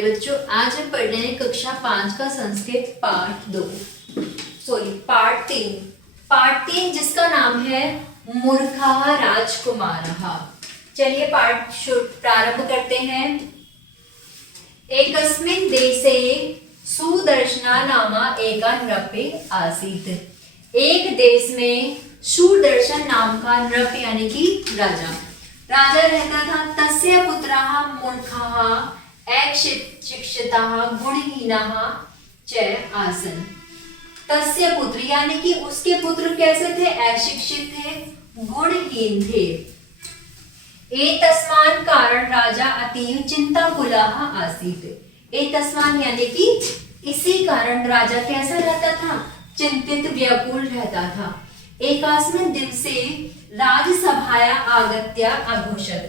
प्यारे बच्चों, आज हम पढ़ रहे हैं कक्षा 5 का संस्कृत पार्ट 3 जिसका नाम है मूर्खः राजकुमारः। चलिए पाठ प्रारंभ करते हैं। एकस्मिन् देशे सुदर्शना नामा एका नृप आसीत्। एक देश में सुदर्शन नाम का नृप यानी कि राजा रहता था। तस्य पुत्रः मूर्खः अशिक्षितः गुणहीनः च आसन्। तस्य पुत्र यानी कि उसके पुत्र कैसे थे? अशिक्षित थे, गुणहीन थे। एतस्मान् कारण राजा अतीव चिंताकुलः आसीत्। एतस्मान् यानी कि इसी कारण राजा कैसा रहता था? चिंतित व्याकुल रहता था। एकस्मिन् दिवसे राजसभाया आगत्य अघोषत्।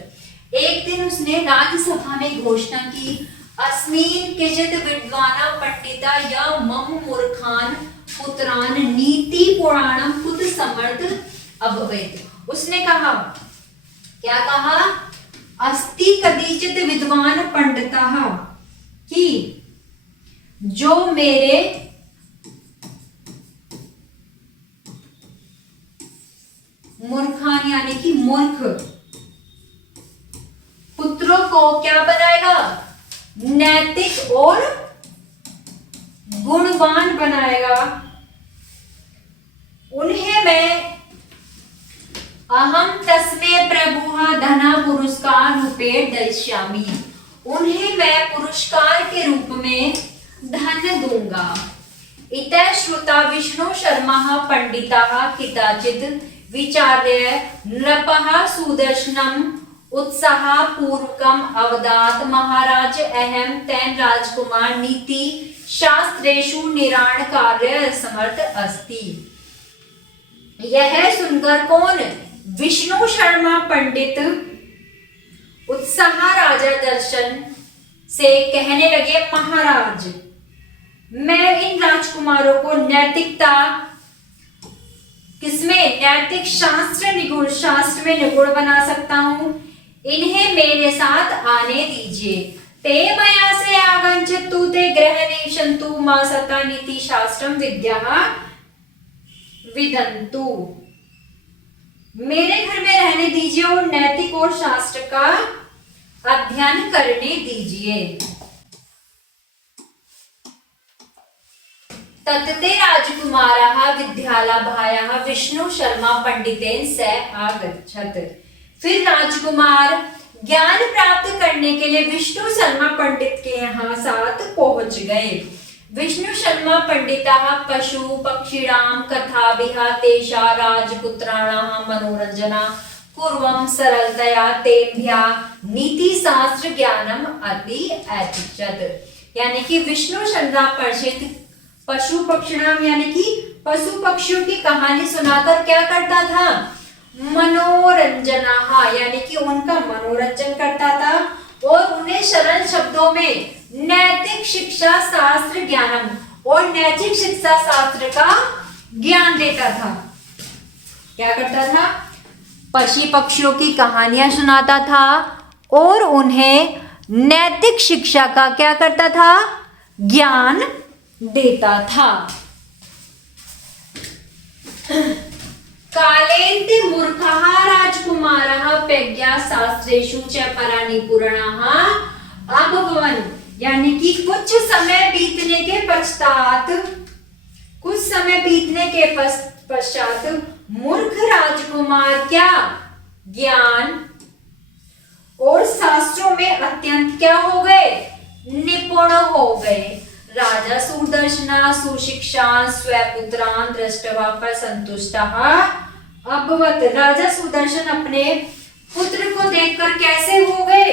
एक दिन उसने राज्यसभा में घोषणा की, अस्मिन् केचित् विद्वान् पंडिता य मम मूर्खान् पुत्रान् नीति पुराणं कुत समर्थ अभवेत्। उसने कहा, क्या कहा? अस्ति कदाचित् विद्वान् पंडितः कि जो मेरे मूर्खान यानी कि मूर्ख पुत्रों को क्या बनाएगा? नैतिक और गुणवान बनाएगा। उन्हें मैं अहम तस्मै प्रभुः धन पुरस्कार रूपे दर्शयामि। उन्हें मैं पुरस्कार के रूप में धन दूंगा। इतः श्रुता विष्णु शर्मा पंडितः कदाचित् विचार्य नृपः सुदर्शनम् उत्साहपूर्वकम् अवदत्, महाराज अहं तेन राजकुमार नीति शास्त्रेषु निराण कार्य समर्थ अस्ति। यह सुनकर कौन? विष्णु शर्मा पंडित उत्साह राजा दर्शन से कहने लगे, महाराज मैं इन राजकुमारों को नैतिकता किसमें? नैतिक शास्त्र में निपुण बना सकता हूं। इन्हें मेरे साथ आने दीजिए। ते मया से आगच्छन्तु ते गृहनिवसन्तु मा सता नीति शास्त्रम विद्याः विदन्तु। मेरे घर में रहने दीजिए और नैतिक और शास्त्र का अध्ययन करने दीजिए। तत्ते राजकुमारः विद्यालभायः विष्णु शर्मा पंडितेन सह आगच्छत्। फिर राजकुमार ज्ञान प्राप्त करने के लिए विष्णु शर्मा पंडित के यहाँ साथ पहुंच गए। विष्णु शर्मा पंडितः पशु पक्षिणां कथाभिः तेषां राजपुत्राणां मनोरंजना कुर्वन् सरलतया तेभ्यः नीतिशास्त्र ज्ञानम् अति ऐच्छत्। यानी कि विष्णु शर्मा पंडित पशु पक्षिणाम यानी कि पशु पक्षियों की कहानी सुनाकर क्या करता था? मनोरंजना यानी कि उनका मनोरंजन करता था और उन्हें सरल शब्दों में नैतिक शिक्षा शास्त्र ज्ञानम और नैतिक शिक्षा शास्त्र का ज्ञान देता था। क्या करता था? पशु पक्षियों की कहानियां सुनाता था और उन्हें नैतिक शिक्षा का क्या करता था? ज्ञान देता था। कालेन्ते मूर्खः राजकुमारः प्रज्ञा शास्त्रेषु च परानिपुणः अभवन्। यानी कि कुछ समय बीतने के पश्चात मूर्ख राजकुमार क्या? ज्ञान और शास्त्रों में अत्यंत क्या हो गए? निपुण हो गए। राजा सुदर्शना सुशिक्षा स्वपुत्रान् दृष्ट्वा प्रसंतुष्टः अभवत्। राजा सुदर्शन अपने पुत्र को देखकर कैसे हो गए?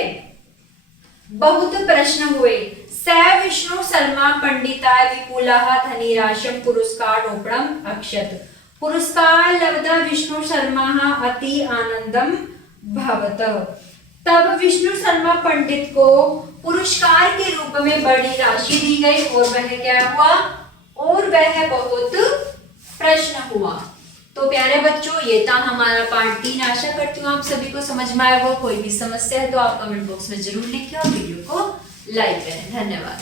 बहुत प्रसन्न हुए। स विष्णु शर्मा पंडिताय विपुलः धनिराशं पुरस्कारोपणम् अक्षत। पुरस्कार लब्धा विष्णु शर्मा अति आनंदम भवत। तब विष्णु शर्मा पंडित को पुरस्कार के रूप में बड़ी राशि दी गई और वह क्या हुआ? और वह बहुत प्रसन्न हुआ। तो प्यारे बच्चों, ये था हमारा पार्ट 3। आशा करती हूँ आप सभी को समझ में आया होगा। कोई भी समस्या है तो आप कमेंट बॉक्स में जरूर लिखिए और वीडियो को लाइक करें। धन्यवाद।